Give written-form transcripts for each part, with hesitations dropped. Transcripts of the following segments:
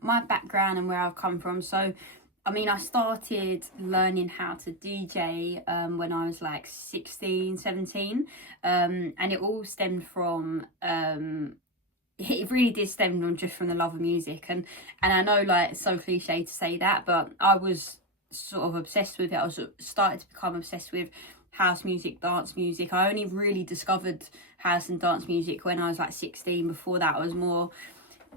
my background and where I've come from. So I mean, I started learning how to DJ when I was like 16, 17. And it all stemmed from, it really did stem from just from the love of music. And I know, like, it's so cliche to say that, but I was sort of obsessed with it. I was started to become obsessed with house music, dance music. I only really discovered house and dance music when I was like 16. Before that, I was more,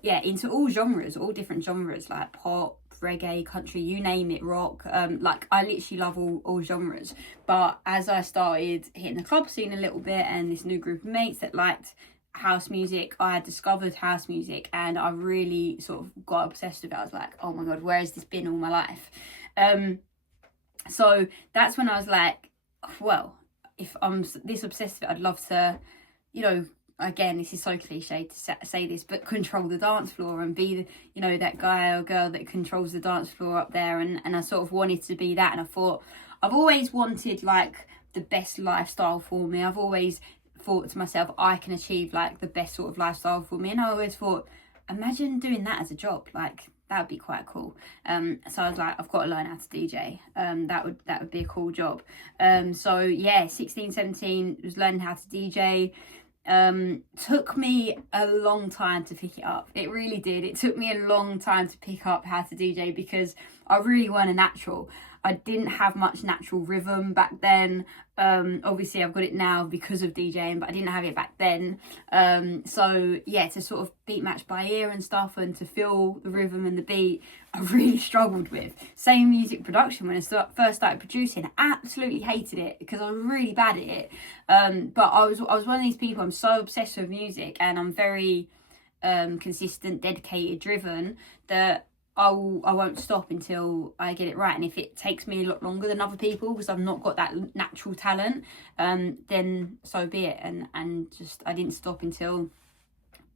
yeah, into all genres, all different genres, like pop, reggae, country, you name it, rock. Like, I literally love all genres. But as I started hitting the club scene a little bit, and this new group of mates that liked house music, I had discovered house music, and I really sort of got obsessed with it. I was like, oh my god, where has this been all my life? So that's when I was like, well, if I'm this obsessed with it, I'd love to, you know, again, this is so cliche to say this, but control the dance floor and be the, you know, that guy or girl that controls the dance floor up there. And I sort of wanted to be that. And I thought, I've always wanted like the best lifestyle for me. I've always thought to myself, I can achieve like the best sort of lifestyle for me. And I always thought, imagine doing that as a job. Like, that would be quite cool. So I was like, I've got to learn how to DJ. That would be a cool job. So yeah, 16, 17 was learning how to DJ. Took me a long time to pick it up. It really did. It took me a long time to pick up how to DJ because I really weren't a natural. I didn't have much natural rhythm back then. Obviously I've got it now because of DJing, but I didn't have it back then. So yeah, to sort of beat match by ear and stuff, and to feel the rhythm and the beat, I really struggled with. Same music production when I first started producing, I absolutely hated it because I was really bad at it. But I was one of these people, I'm so obsessed with music, and I'm very consistent, dedicated, driven, that I won't stop until I get it right. And if it takes me a lot longer than other people because I've not got that natural talent, then so be it. And just, I didn't stop until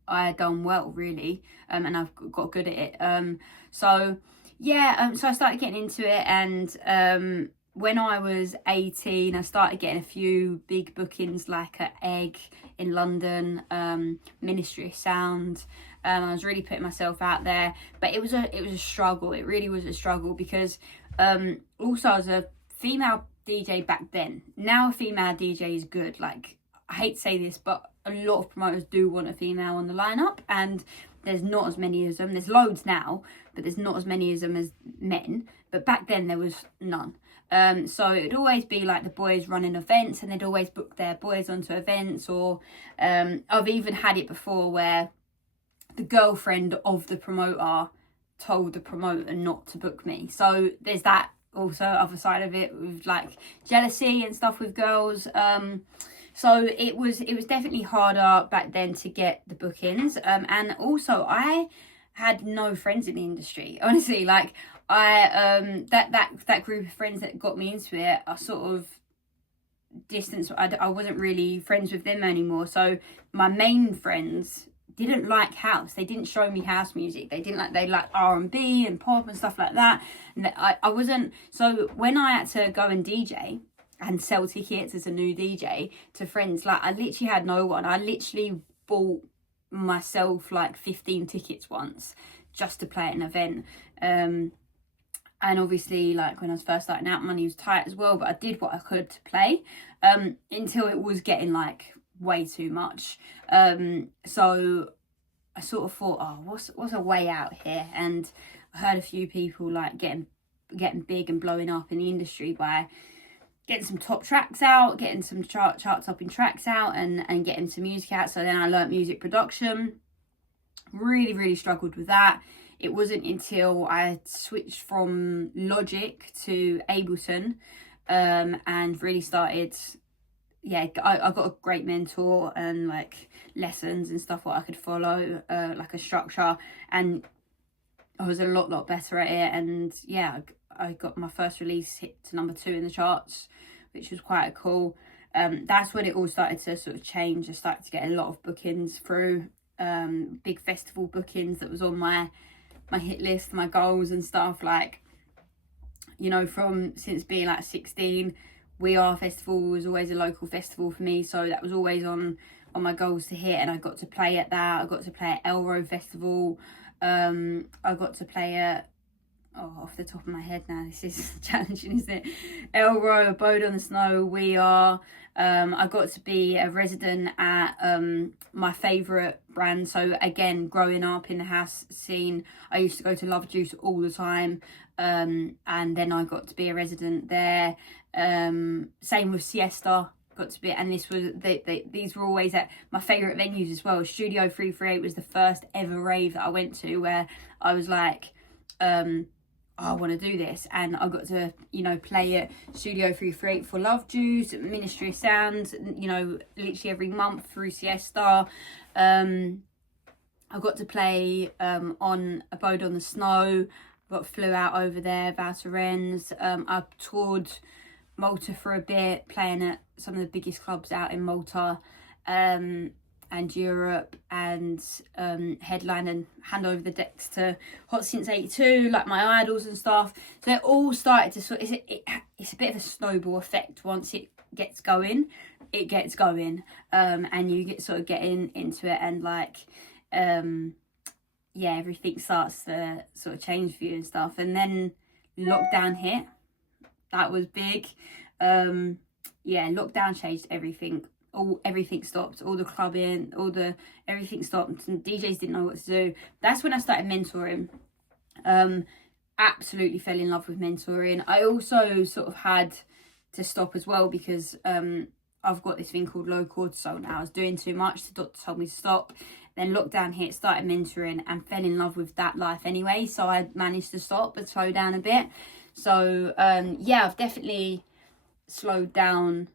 I had done well, really, and I've got good at it. So yeah, so I started getting into it, and when I was 18, I started getting a few big bookings, like at Egg in London, Ministry of Sound. I was really putting myself out there, but it was a struggle. It really was a struggle because also I was a female DJ back then. Now a female DJ is good. Like, I hate to say this, but a lot of promoters do want a female on the lineup, and there's not as many as them. There's loads now, but there's not as many as them as men. But back then there was none. So it'd always be like the boys running events, and they'd always book their boys onto events. Or I've even had it before where the girlfriend of the promoter told the promoter not to book me. So there's that also other side of it, with like jealousy and stuff with girls. So it was definitely harder back then to get the bookings. And also I had no friends in the industry, honestly. Like, I that group of friends that got me into it, I sort of distanced. I wasn't really friends with them anymore. So my main friends didn't like house. They didn't show me house music. They liked R&B and pop and stuff like that. And I wasn't. So when I had to go and DJ and sell tickets as a new DJ to friends, like, I literally had no one. I literally bought myself like 15 tickets once just to play at an event. And obviously, like, when I was first starting out, money was tight as well, but I did what I could to play, until it was getting like way too much. So I sort of thought, oh, what's a way out here? And I heard a few people like getting big and blowing up in the industry by getting some top tracks out, getting some chart topping tracks out, and getting some music out. So then I learnt music production. Really struggled with that. It wasn't until I switched from Logic to Ableton, and really started, I got a great mentor and like lessons and stuff what I could follow, like a structure, and I was a lot better at it. And yeah, I got my first release hit to number 2 in the charts, which was quite cool. That's when it all started to sort of change. I started to get a lot of bookings through, big festival bookings that was on my hit list, my goals and stuff. Like, you know, since being like 16, We Are Festival was always a local festival for me, so that was always on my goals to hit, and I got to play at that. I got to play at Elro Festival, I got to play at, off the top of my head now, this is challenging, isn't it? Elrow, Abode on the Snow, We Are. I got to be a resident at my favourite brand. So again, growing up in the house scene, I used to go to Love Juice all the time. And then I got to be a resident there. Same with Siesta. Got to be, and this was these were always at my favourite venues as well. Studio 338 was the first ever rave that I went to where I was like, I want to do this, and I got to, you know, play at Studio 338 for Love Juice, Ministry of Sound, you know, literally every month through Siesta. I got to play on Abode on the Snow. Flew out over there, Val Thorens. I toured Malta for a bit, playing at some of the biggest clubs out in Malta and Europe, and headline and hand over the decks to Hot Since 82, like my idols and stuff. So it all started to sort of, it's a bit of a snowball effect. Once it gets going, and you get sort of getting into it, and like yeah, everything starts to sort of change for you and stuff. And then lockdown hit. That was big. Yeah, lockdown changed everything. Everything stopped. All the clubbing, everything stopped, and DJs didn't know what to do. That's when I started mentoring. Absolutely fell in love with mentoring. I also sort of had to stop as well because I've got this thing called low cortisol now. I was doing too much. The doctor told me to stop. Then lockdown hit, started mentoring, and fell in love with that life anyway. So I managed to stop and slow down a bit. So yeah, I've definitely slowed down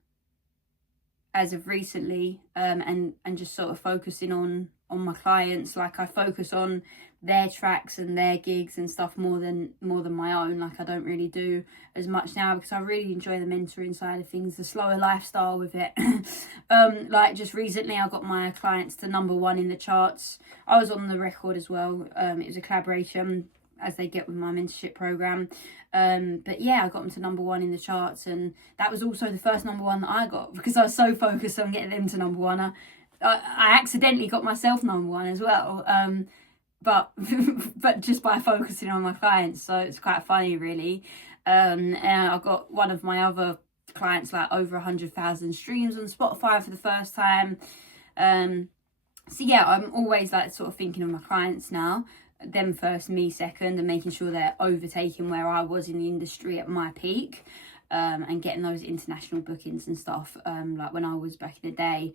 as of recently, and just sort of focusing on my clients. Like I focus on their tracks and their gigs and stuff more than my own. Like I don't really do as much now because I really enjoy the mentoring side of things, the slower lifestyle with it. Like just recently I got my clients to #1 in the charts. I was on the record as well. It was a collaboration, as they get with my mentorship program. But yeah, I got them to #1 in the charts, and that was also the first #1 that I got because I was so focused on getting them to #1. I accidentally got myself #1 as well, but just by focusing on my clients. So it's quite funny, really. And I got one of my other clients like over 100,000 streams on Spotify for the first time. So yeah, I'm always like sort of thinking of my clients now. Them first, me second, and making sure they're overtaking where I was in the industry at my peak, and getting those international bookings and stuff, like when I was back in the day.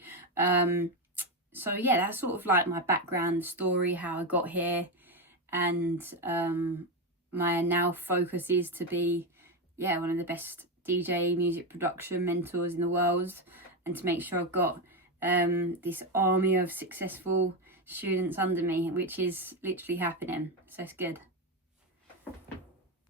So yeah, that's sort of like my background story, how I got here, and my now focus is to be one of the best DJ music production mentors in the world, and to make sure I've got this army of successful students under me, which is literally happening. So it's good.